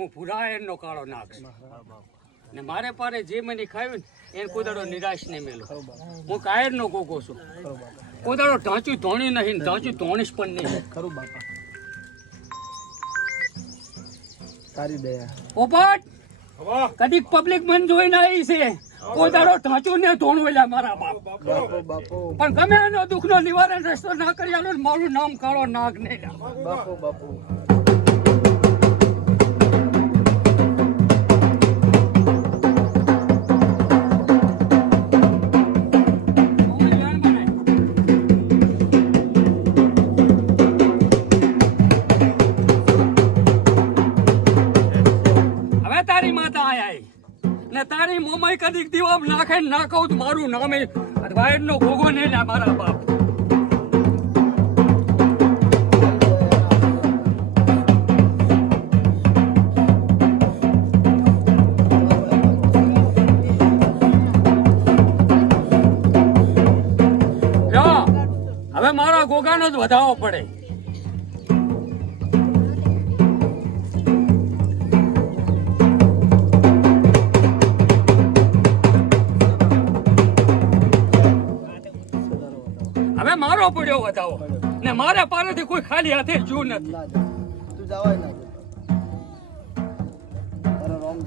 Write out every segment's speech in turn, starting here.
હું ભૂરા એનો કાળો નાખશ ને મારે પારે જે મને ખાયું ને એને કોદાડો નિરાશ નહીં મેલો હું કાયરનો ગોગો છું કોદાડો ઢાંચું ધોણી નહીં ઢાંચું ધોણીશ પણ નહીં ખરું બાપા તારી દયા પોપટ કદીક પબ્લિક મન જોઈને આવી છે કોદાડો ઢાંચું ને ધોણવેલા મારા બાપ બાપો પણ ગમે એનો દુઃખનો નિવારણ રસ્તો ના કરી આલો ને મારું નામ કાળો નાગ નહીં બાપો તારી મોમાઈ કદીક દીવાબ નાખે ના કહું તો મારું નામે વાયર નો ભોગો નહીં લે મારા બાપ હવે મારા ગોગાનો જ વધાવો પડે મારો પડ્યો વધાવો ને મારા પારેથી કોઈ ખાલી હાથે જુ નથી તું જવાય ના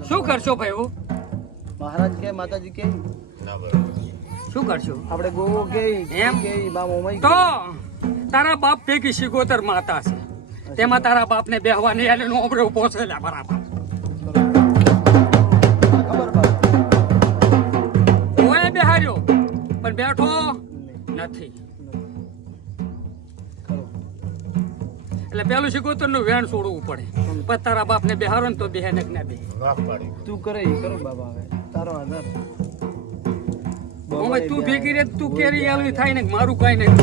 શું કરશો ભાઈ મહારાજ કે માતાજી કે શું કરશો આપણે ગોવો કે એમ કે બા મોમાઈ તો તારા બાપ ભેગી શિગોતર માતા છે તેમાં તારા બાપને બેહવા નહીં આલે નો આપણે પહોંચેલા મારા બાપ ખબર બાપા ઓય બેહાર્યો પણ બેઠો નથી એટલે પેલું શિકોતર નું વેણ છોડવું પડે પછી તારા બાપ ને બેહારો ને તો બેહે ને ના બે તું કરે ઈ કરો બાબા હવે તારો આધાર હવે તું ભેગી રે તું કેરી આલવી થાય ને મારું કઈ નહીં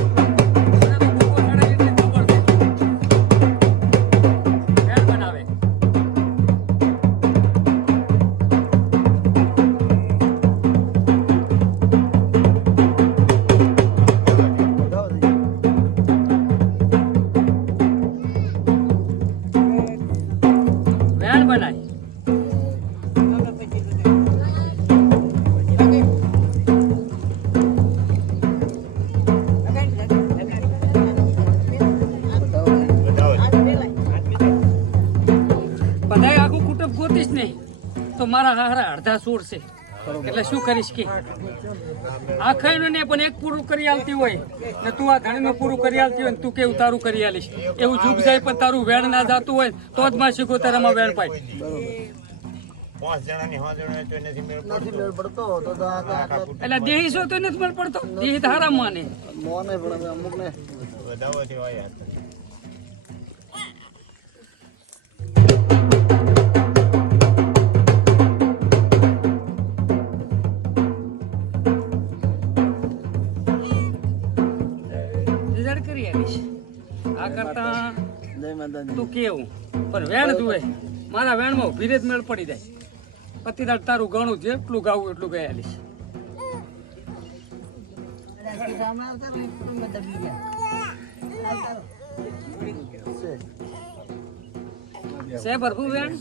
બનાવે તો મારા હારા અડધા સોળ છે એટલે શું કરીશ કે આખાય ને પણ એક પૂરું કરી આલતી હોય ને તું આ ધણીનું પૂરું કરી આલતી હોય ને તું કેવું તારું કરી આલીશ એવું જુગ જાય પણ તારું વેણ ના જાતું હોય તો જ માં શીખો તારામાં વેણ પાય 5 જણાની 6 જણા તો નથી મેળ પડતો તો એટલે દેહી છો તો નથી મેળ પડતો દેહી તારા માને મોને પણ અમુક ને વધાવો છે વાય આ કરતા તું કેવું પણ વેણ જુએ મારા વેણમાં ઉભી જ મેળ પડી જાય પતિદાર તારું ઘણું જેટલું ગાવું એટલું ગયાલીશ છે ભરપૂર વેણ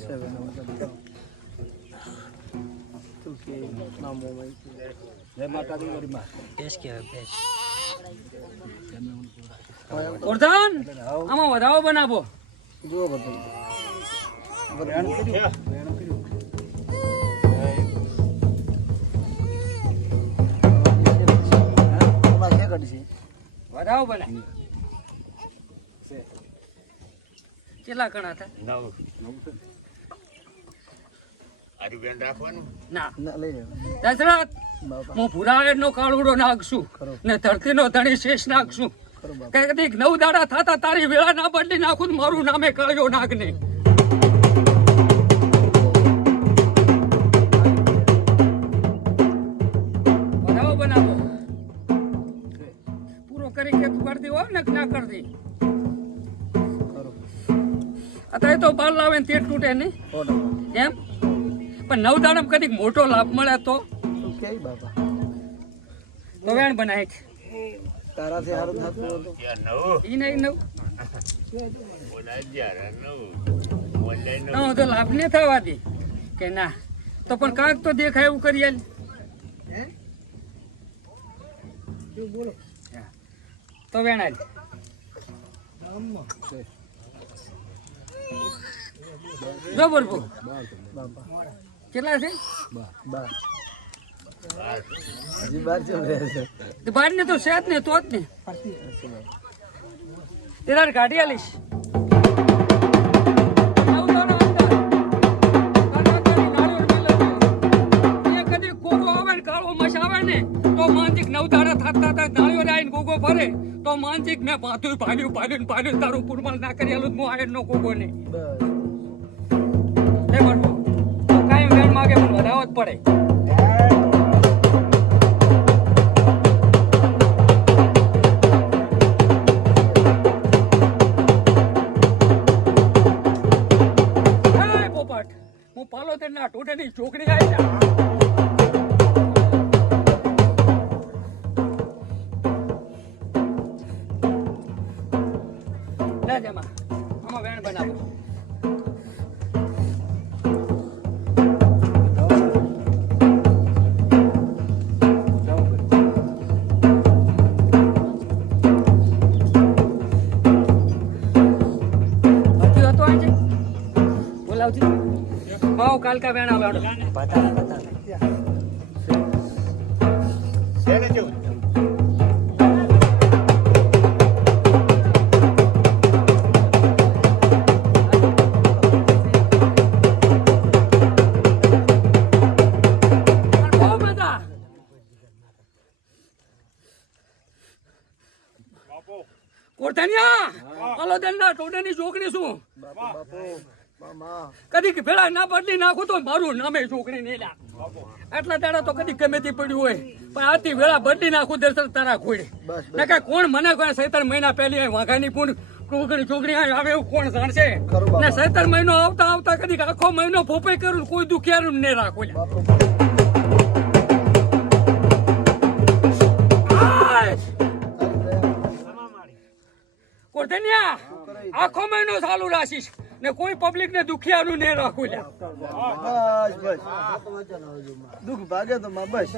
ઓરધાન આમાં વધાવો બનાવો જો બધું વધાવો બનાવી કેટલા કણા હતા 9 આરી બેન રાખવાનું ના લઈ લે દશરથ હું ભૂરા નો કાળુડો નાખશું ને ધરતી નો ધણી શેષ નાખશું કદીક 9 દાડા થતા તારી વેળા ના બદલી નાખું મારું નામે કાળ્યો નાગ ને બનાવો બનાવો પૂરો કરી કે તું કરતી હોય ને ના કરતી અત્યારે તો બાર લાવે ને તે તૂટે નહીં એમ પણ 9 દાડા કદીક મોટો લાભ મળે તો કે બાબા તો વેણ બનાય તારાથી હારું થતું ત્યાં 9 ઈ નહીં 9 બોલા 11 9 ઓનલાઈન હું તો લાભ ને થવા દે કે ના તો પણ કાંક તો દેખાય એવું કરી આલ તો વેણાય જો બરબુ કેટલા છે હજી બાર ચો રહે છે બાર ને તો સેત ને તો જ ને તેરા ગાડી આલીશ કદી કોરો આવે ને કાળો મસ આવે ને તો માનસિક નવધારા થતા નાળીઓ આવીને ગોગો ફરે તો માનસિક મેં પાથું પાડ્યું તારું પુરમાલ ના કરી આલું હું આયર નો ગોગો ને લે બરબુ તો કાયમ વેણ માગે પણ વધાવો જ પડે હું પાલો તે ના ટોટેની છોકરી આવી જા લે જમા આમાં વેણ બનાવો હતો આજે બોલાવતી માઓ કાલકા વેણા વાળો શેને જેવું બહુ બધા કોઠાનિયા હાલો દેના ટોડેની છોકરી શું કદી ભેળા ના બદલી નાખું તો મારું નામે છોકરી નહીં લ્યા આટલા દાડા તો કદી ગમે તે પડ્યું હોય પણ આથી વેળા બદલી નાખું દર્શન તારા ખોડે ને કઈ કોણ મને કોઈ 17 મહિના પહેલી વાઘાની પૂન છોકરી આવે એવું કોણ જાણશે ને 17 મહિનો આવતા કદી આખો મહિનો ફોફે કરું કોઈ દુખિયારું નહીં રાખો કોઠેનિયા આખો મહિનો ચાલુ રાખીશ ને કોઈ પબ્લિક ને દુખિયાનું નહીં રાખું લ્યા બસ દુઃખ ભાગે તો બસ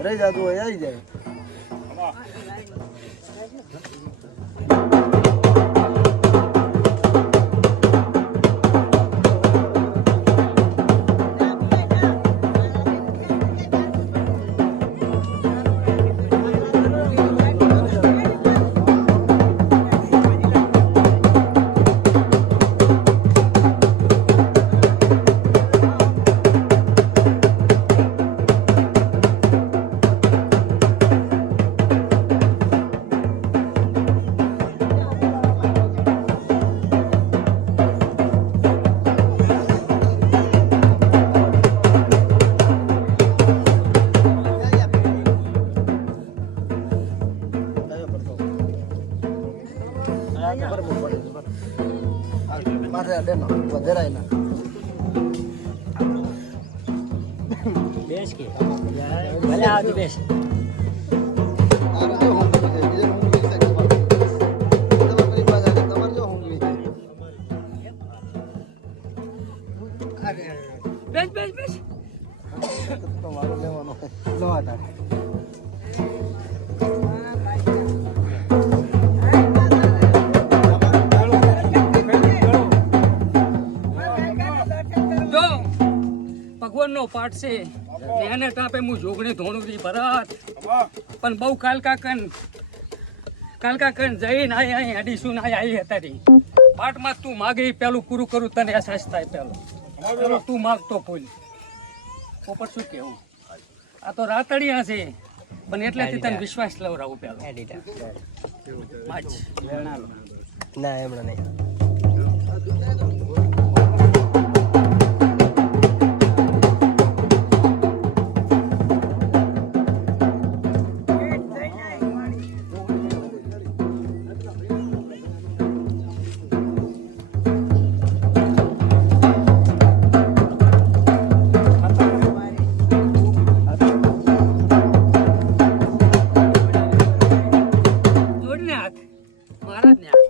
રહી જતું હોય આવી જાય માથે અડે ના વધેરાય ના બેસ કે ભલે આવતી બેસ બેસ તમારો લેવાનો લવા તારે ભગવાનનો પાઠ છે એને તાપે હું જોગણી ધોણુરી ભરત પણ બહુ કાલકા કન જઈને અહીં અડીશું ના આવી હતી પાઠમાં તું માગે પેલું પૂરું કરું તને અહેસાસ થાય પેલું તું માગતો ફૂલ પોપટ શું કેવું આ તો રાતડિયા છે પણ એટલેથી તને વિશ્વાસ લવરાવું પેલો ના એમણે નહીં મહારાજ ને